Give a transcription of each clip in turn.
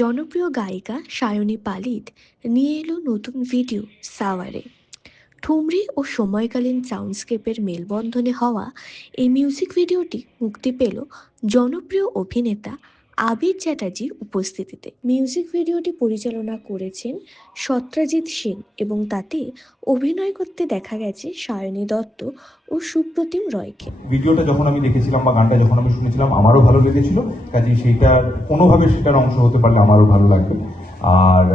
জনপ্রিয় গায়িকা সায়নী পালিত নিয়ে এলো নতুন ভিডিও সাওয়ারে। ঠুমরি ও সময়কালীন সাউন্ডস্কেপের মেলবন্ধনে হওয়া এই মিউজিক ভিডিওটি মুক্তি পেল জনপ্রিয় অভিনেতা আবির চ্যাটার্জির উপস্থিতিতে। মিউজিক ভিডিওটি পরিচালনা করেছেন সত্রাজিৎ সিং এবং তাতে অভিনয় করতে দেখা গেছে সায়নী দত্ত ও সুপ্রতিম রয়কে। ভিডিওটা যখন আমি দেখেছিলাম বা গানটা যখন আমি শুনেছিলাম আমারও ভালো লেগেছিল, কাজেই সেইটার কোনোভাবে সেটার অংশ হতে পারলে আমারও ভালো লাগবে। আর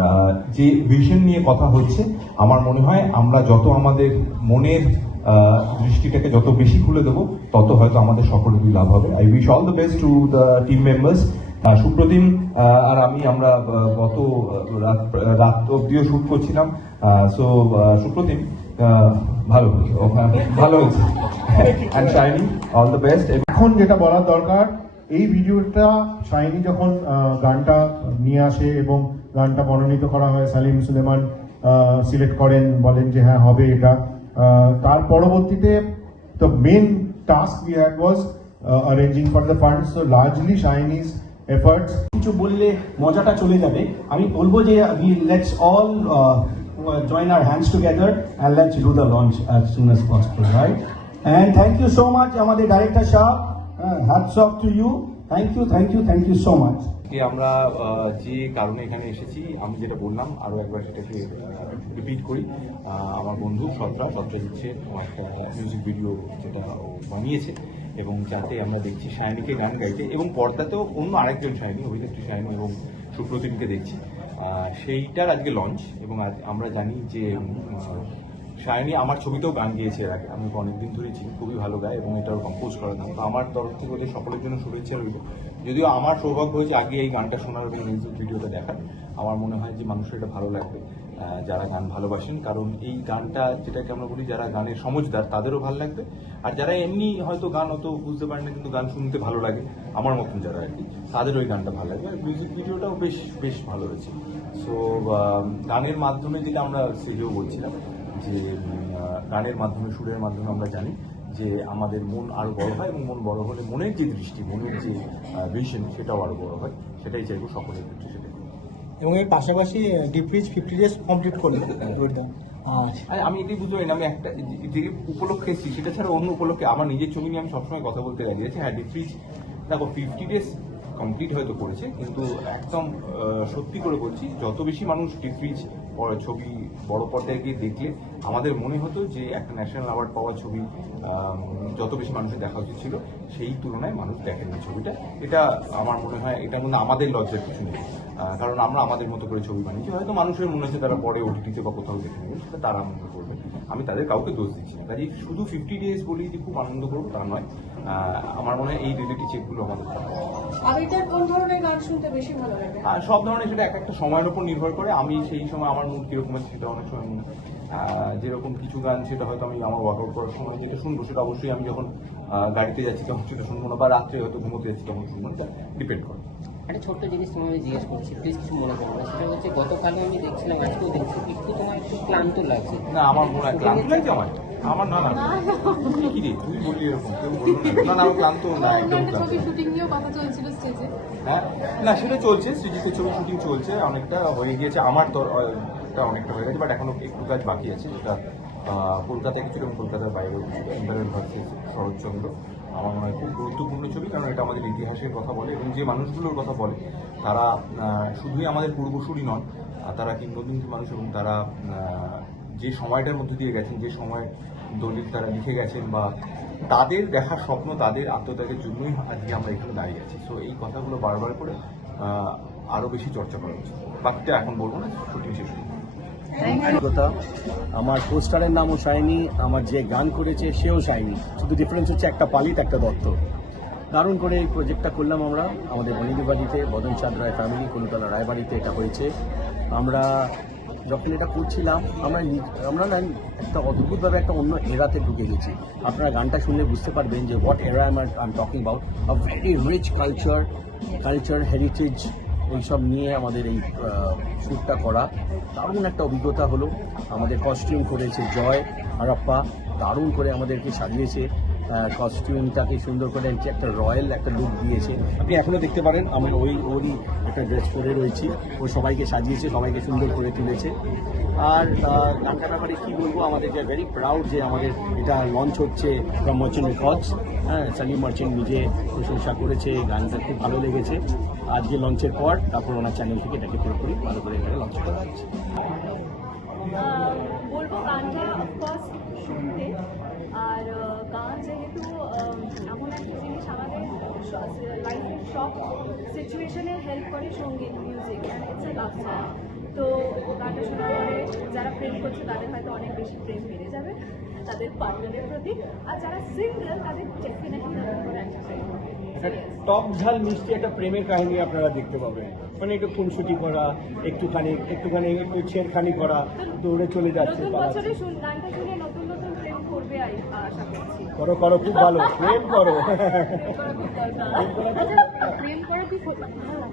যে ভিশন নিয়ে কথা হচ্ছে, আমার মনে হয় আমরা যত আমাদের মনের দৃষ্টিটাকে যত বেশি খুলে দেবো, তত হয়তো আমাদের সকলেরই লাভ হবে। I wish all the best to the team members. Supratim আর আমরা গত রাত অব্দিও শুট করছিলাম। সো সুপ্রতিম ভালো হয়েছে। And Shiny all the best. এখন যেটা বলার দরকার, এই ভিডিওটা শাইনি যখন গানটা নিয়ে আসে এবং গানটা মনোনীত করা হয়, সালিম সুলেমান সিলেক্ট করেন, বলেন যে হ্যাঁ হবে এটা। তার পরবর্তীতে the main task we had was arranging for the funds. So largely Shiny's efforts. কিছু বললে মজাটা চলে যাবে, আমি বলবো যে let's all join our hands together and let's do the launch as soon as possible, right? And thank you so much, আমাদের director সাহেব, hats off to you. Thank you so much. আমরা যে কারণে এখানে এসেছি, আমি যেটা বললাম আরো একবার সেটাকে রিপিট করি। আমার বন্ধু সত্রাজিৎ সিং একটা মিউজিক ভিডিও যেটা বানিয়েছে এবং যাতে আমরা দেখছি শায়নিকে গান গাইতে, এবং পর্দাতেও অন্য আরেকজন শায়নি, অভিনেত্রী শায়নি এবং সুপ্রতিমকে দেখছি। সেইটার আজকে লঞ্চ। এবং আমরা জানি যে শায়নি আমার ছবিতেও গান গিয়েছে এর আগে, আমি অনেকদিন ধরেই চিনি, খুবই ভালো গায় এবং এটাও কম্পোজ করা গান। তো আমার তরফ থেকে ওদের সকলের জন্য শুভেচ্ছা রইল। যদিও আমার সৌভাগ্য হয়েছে আগে এই গানটা শোনার এবং মিউজিক ভিডিওটা দেখার। আমার মনে হয় যে মানুষের এটা ভালো লাগবে যারা গান ভালোবাসেন, কারণ এই গানটা যেটাকে আমরা বলি যারা গানের সমঝদার তাদেরও ভালো লাগবে। আর যারা এমনি হয়তো গান অত বুঝতে পারেন না কিন্তু গান শুনতে ভালো লাগে আমার মতন যারা আর কি, তাদের ওই গানটা ভালো লাগবে। আর মিউজিক ভিডিওটাও বেশ ভালো হয়েছে। সো গানের মাধ্যমে যেটা আমরা সেটাও বলছিলাম যে গানের মাধ্যমে, সুরের মাধ্যমে আমরা জানি যে আমাদের মন আরো বড় হয়, এবং মন বড় হলে মনের যে দৃষ্টি, মনের যে ভিশন, সেটাও আরো বড় হয়। সেটাই চাইবো সকলের ক্ষেত্রে, সেটাই। এবং এর পাশাপাশি ডিপ্রিজ 50 ডেজ কমপ্লিট করলো। আমি এটাই বুঝতে পারি না, আমি একটা যে উপলক্ষে এসেছি সেটা ছাড়া অন্য উপলক্ষে আমার নিজের ছবি নিয়ে আমি সবসময় কথা বলতে রাজি আছি। হ্যাঁ, ডিপ্রিজ দেখো 50 ডেজ কমপ্লিট হয়তো করেছে, কিন্তু একদম সত্যি করে বলছি, যত বেশি মানুষ ডিপ্রিজ ছবি বড় পর্দায় গিয়ে দেখলে আমাদের মনে হতো যে একটা ন্যাশনাল অ্যাওয়ার্ড পাওয়া ছবি যত বেশি মানুষের দেখা উচিত ছিল, সেই তুলনায় মানুষ দেখেন না ছবিটা। এটা আমার মনে হয় এটার মধ্যে আমাদের লজ্জার কিছু নেই, কারণ আমরা আমাদের মতো করে ছবি বানিয়েছি। হয়তো মানুষের মনে হচ্ছে তারা পরে ওটিটিতে বা কোথাও দেখে নেবেন, সেটা তারা আনন্দ করবে। আমি তাদের কাউকে দোষ দিচ্ছি না। কাজে শুধু 50 ডেজ বলি যে খুব আনন্দ করবো তা নয়। আমার মনে হয় এই রিয়েলিটি চেকগুলো আমাদের কোন ধরনের গান শুনতে বেশি ভালো লাগে? সব ধরনের, সেটা একটা সময়ের উপর নির্ভর করে। আমি সেই সময় আমার মুড কিরকম আছে সেটা অনেক সময় যেরকম কিছু গান সেটা হয়তো আমি আমার ওয়ার্কআউট করার সময় যেটা শুনবো, সেটা অবশ্যই আমি যখন গাড়িতে যাচ্ছি তখন সেটা শুনবো না, বা রাত্রে হয়তো ঘুমোতে যাচ্ছি তখন শুনবো না, ডিপেন্ড করে। একটা ছোট্ট জিনিস তোমায় আমি জিজ্ঞেস করছি, প্লিজ কিছু মনে করো না। সেটা হচ্ছে গতকালও আমি দেখছিলাম, আজকেও দেখছি, একটু তোমার একটু ক্লান্ত লাগছে। না, আমার মনে হয় ক্লান্ত লাগছে আমার না কি রে তুই বললি এরকম, কেউ বললো না। না, আমি ক্লান্ত না, একদম ক্লান্ত। শুটিং নিয়েও কথা চলছিল স্টেজে। হ্যাঁ, না সেটা চলছে, সৃজিতের ছবি শুটিং চলছে, অনেকটা হয়ে গিয়েছে, আমার অনেকটা হয়ে গেছে, বাট এখনো একটু কাজ বাকি আছে। যেটা কলকাতায় কিছু এবং কলকাতার বাইরেও কিছুটা, ইন্টারভেল ভার্সেস শরৎচন্দ্র আমার মনে হয় খুব গুরুত্বপূর্ণ ছবি, কারণ এটা আমাদের ইতিহাসের কথা বলে এবং যে মানুষগুলোর কথা বলে তারা শুধুই আমাদের পূর্বসূরি নন, তারা কিংবদন্তি মানুষ, এবং তারা যে সময়টার মধ্যে দিয়ে গেছেন, যে সময় দলিল তারা লিখে গেছেন, বা তাদের দেখার স্বপ্ন, তাদের আত্মত্যাগের জন্যই আজকে আমরা এখানে দাঁড়িয়ে আছি। সো এই কথাগুলো বারবার করে আরও বেশি চর্চা করা উচিত। বাকিটা এখন বলবো না, শুটিং শেষ হয়ে আমার পোস্টারের নামও শাইনি, আমার যে গান করেছে সেও শাইনি, শুধু ডিফারেন্স হচ্ছে একটা পালিত একটা দত্ত। দারুণ করে এই প্রজেক্টটা করলাম আমরা আমাদের বনিদি বাড়িতে, বদন চাঁদ রায় ফ্যামিলি, কলকাতা রায়বাড়িতে এটা হয়েছে। আমরা যখন এটা করছিলাম আমরা না একটা অদ্ভুতভাবে একটা অন্য এরাতে ঢুকে গেছি। আপনারা গানটা শুনলে বুঝতে পারবেন যে হোয়াট এরা I am talking about. A very rich culture heritage, এইসব নিয়ে আমাদের এই শ্যুটটা করা দারুণ একটা অভিজ্ঞতা হলো। আমাদের কস্টিউম করেছে জয় হারাপ্পা, দারুণ করে আমাদেরকে সাজিয়েছে। কস্টিউমটাকে সুন্দর করে একটা রয়্যাল একটা লুক দিয়েছে। আপনি এখনও দেখতে পারেন আমি ওরই একটা ড্রেস পরে রয়েছি, ও সবাইকে সাজিয়েছে, সবাইকে সুন্দর করে তুলেছে। আর গানটার ব্যাপারে কী বলবো, আমাদের যে ভেরি প্রাউড যে আমাদের এটা লঞ্চ হচ্ছে ফ্রম মার্চেন্ট রেকর্ডস। হ্যাঁ, সালিম মার্চেন্ট নিজে প্রশংসা করেছে, গানটা খুব ভালো লেগেছে। আজকে লঞ্চের পর তারপর ওনার চ্যানেল থেকে এটাকে পুরোপুরি ভালো করে এখানে লঞ্চ করা হচ্ছে। বলবো গানটা অফকোর্স শুনতে, আর গান যেহেতু এমন একটা জিনিস আমাদের লাইফের সব সিচুয়েশনে হেল্প করে, সঙ্গীত music and it's a love song. তো গানটা শোনার পরে যারা প্রেম করছে তাদের হয়তো অনেক বেশি প্রেম বেড়ে যাবে তাদের পার্টনারের প্রতি, আর যারা সিঙ্গেল তাদের ডেফিনেটলি তাদের করে একটা প্রেম হবে। টক ঝাল মিষ্টি একটা প্রেমের কাহিনী আপনারা দেখতে পাবেন, মানে একটু খুনসুটি করা, একটুখানি একটু ছেড়খানি করা, দৌড়ে চলে যাচ্ছে। নতুন বছরে গানটা শুনে নতুন নতুন প্রেম করবে আশা করছি। করো করো, খুব ভালো, প্রেম করো।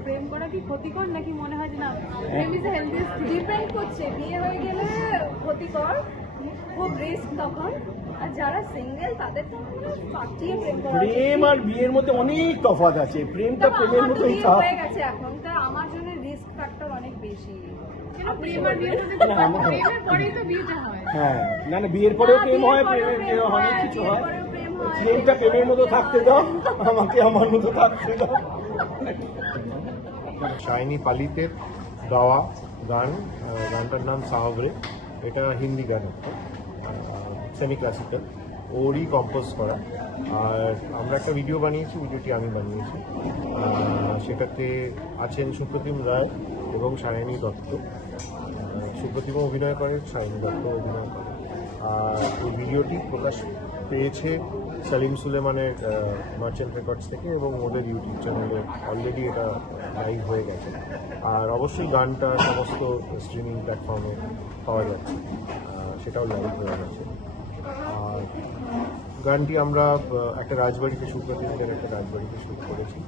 প্রেম করা কি ক্ষতিকর নাকি মনে হয় যে না প্রেম ইজ হেলদি? ডিপেন্ড করছে, বিয়ে হয়ে গেলে ক্ষতিকর, খুব রিস্ক তখন। আর যারা সিঙ্গেল তাদের তো পাঠিয়ে প্রেম করা উচিত। প্রেম আর বিয়ের মধ্যে অনেক তফাৎ আছে, প্রেমটা প্রেমের আমার তো মতোই বিয়ে হয়ে গেছে এখন, তা আমার জন্য রিস্ক ফ্যাক্টর অনেক বেশি। প্রেম আর বিয়ে প্রেমের পরেই তো বিয়েটা হয়। হ্যাঁ, না না, বিয়ের পরেও প্রেম হয়, প্রেমের অনেক কিছু হয়। প্রেমটা প্রেমের মতো থাকতে দাও, আমাকে আমার মতো থাকতে দাও। শাইনি পালিতের গাওয়া গান, গানটার নাম সাহাবরে। এটা হিন্দি গান, একটা সেমি ক্লাসিক্যাল, ওরই কম্পোজ করা। আর আমরা একটা ভিডিও বানিয়েছি, ভিডিওটি আমি বানিয়েছি। সেটাতে আছেন সুপ্রতিম রায় এবং সায়নী দত্ত। সুপ্রতিমও অভিনয় করে, সায়নী দত্ত অভিনয় করে। আর এই ভিডিওটি প্রকাশ পেয়েছে সালিম সুলেমানের মার্চেন্ট রেকর্ডস থেকে, এবং ওদের ইউটিউব চ্যানেলে অলরেডি এটা লাইভ হয়ে গেছে। আর অবশ্যই গানটা সমস্ত স্ট্রিমিং প্ল্যাটফর্মে পাওয়া যাচ্ছে, সেটাও লাইভ হয়ে গেছে। আর গানটি আমরা একটা রাজবাড়িতে সুপ্রতিমদের একটা রাজবাড়িতে শ্যুট করেছি।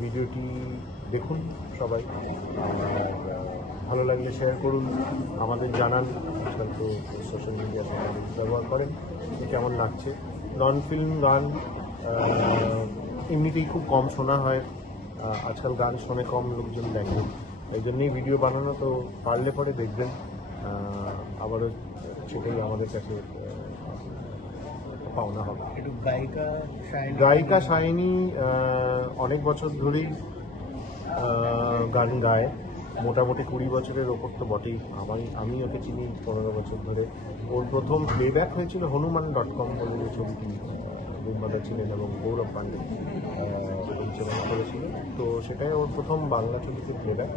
ভিডিওটি দেখুন সবাই, আর ভালো লাগলে শেয়ার করুন, আমাদের জানান। আজকাল তো সোশ্যাল মিডিয়া সবাই ব্যবহার করেন, কেমন লাগছে। নন ফিল্ম গান এমনিতেই খুব কম শোনা হয়, আজকাল গান শোনে কম, লোকজন দেখেন, এই জন্যই ভিডিও বানানো। তো পারলে পরে দেখবেন, আবারও সেটাই আমাদের কাছে পাওনা হবে। একটু গায়িকা শাইনি অনেক বছর ধরেই গান গায়, মোটামুটি 20 বছরের ওপর তো বটেই। আমি ওকে চিনি 15 বছর ধরে। ওর প্রথম প্লেব্যাক হয়েছিল হনুমান.com বলে যে ছবিটি, নির্মাতা ছিলেন এবং গৌরব পান্ডে পরিচালনা করেছিল। তো সেটাই ওর প্রথম বাংলা ছবিতে প্লেব্যাক।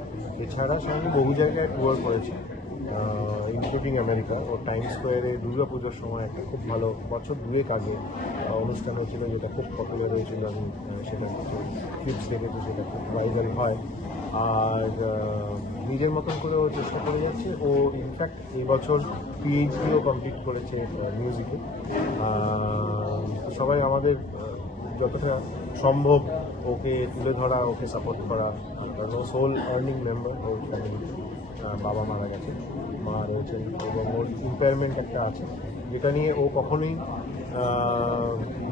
এছাড়া শাইনি বহু জায়গায় ট্যুর করেছে, ইনক্লুডিং আমেরিকা। ও টাইম স্কোয়ারে দুর্গাপুজোর সময় একটা খুব ভালো, বছর দুয়েক আগে অনুষ্ঠান হয়েছিল, যেটা খুব পপুলার হয়েছিল। আমি সেটা কিছু ক্লিপস দেখেছি, সেটা খুব ভাইরাল হয়। আর নিজের মতন করে ও চেষ্টা করে যাচ্ছে। ও ইনফ্যাক্ট এই বছর পিএইচডিও কমপ্লিট করেছে মিউজিকে। সবাই আমাদের যতটা সম্ভব ওকে তুলে ধরা, ওকে সাপোর্ট করা, কারণ ও সোল আর্নিং মেম্বার ওর ফ্যামিলিতে। বাবা মারা গেছে, মা রয়েছেন, এবং ওর ইম্পেয়ারমেন্ট একটা আছে, যেটা নিয়ে ও কখনোই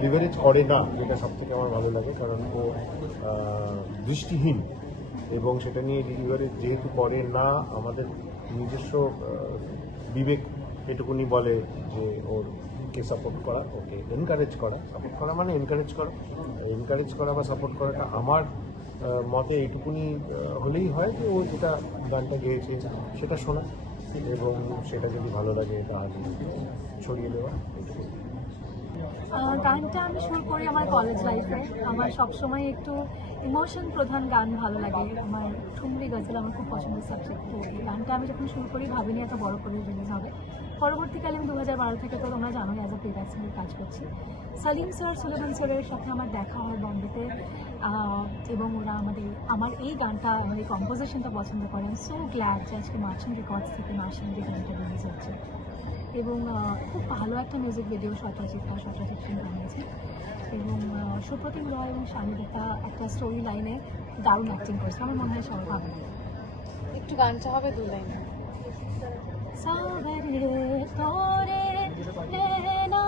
লিভারেজ করে না, যেটা সবথেকে আমার ভালো লাগে। কারণ ও দৃষ্টিহীন, এবং সেটা নিয়ে লিভারেজ যেহেতু করে না, আমাদের নিজস্ব বিবেক এটুকুনি বলে যে ওকে সাপোর্ট করা, ওকে এনকারেজ করা। সাপোর্ট করা মানে এনকারেজ করা বা সাপোর্ট করাটা আমার মতে এইটুকুনি হলেই হয় যে ও যেটা গানটা গেয়েছে সেটা শোনা, এবং সেটা যদি ভালো লাগে তাহলে ছড়িয়ে দেওয়া, এইটুকু। গানটা আমি শুরু করি আমার কলেজ লাইফে। আমার সবসময় একটু ইমোশন প্রধান গান ভালো লাগে। আমার ঠুমরি গজল আমার খুব পছন্দের সাবজেক্ট। তো এই গানটা আমি যখন শুরু করি ভাবিনি এত বড় করে রিলিজ হবে। পরবর্তীকালে আমি 2012 থেকে, তো তোমরা জানোই, অ্যাজ এ প্লেব্যাক সিঙ্গার কাজ করছি। সালিম স্যার, সুলেমান স্যারের সাথে আমার দেখা হয় বম্বেতে, এবং ওরা আমার এই গানটা, আমার এই কম্পোজিশনটা পছন্দ করেন। সো গ্ল্যাড যে আজকে মার্চেন্ট রেকর্ডস থেকে নাশিন্দি গানটা রিলিজ হচ্ছে। এবং খুব ভালো একটা মিউজিক ভিডিও সত্রাজিৎ বানিয়েছে, এবং সুপ্রতিম রয় এবং শানি দত্তা একটা স্টোরি লাইনে দারুণ অ্যাক্টিং করেছে। আমার মনে হয় সবাই ভালো লাগে। একটু গানটা হবে 2 লাইন। সাবরে তোরে নैना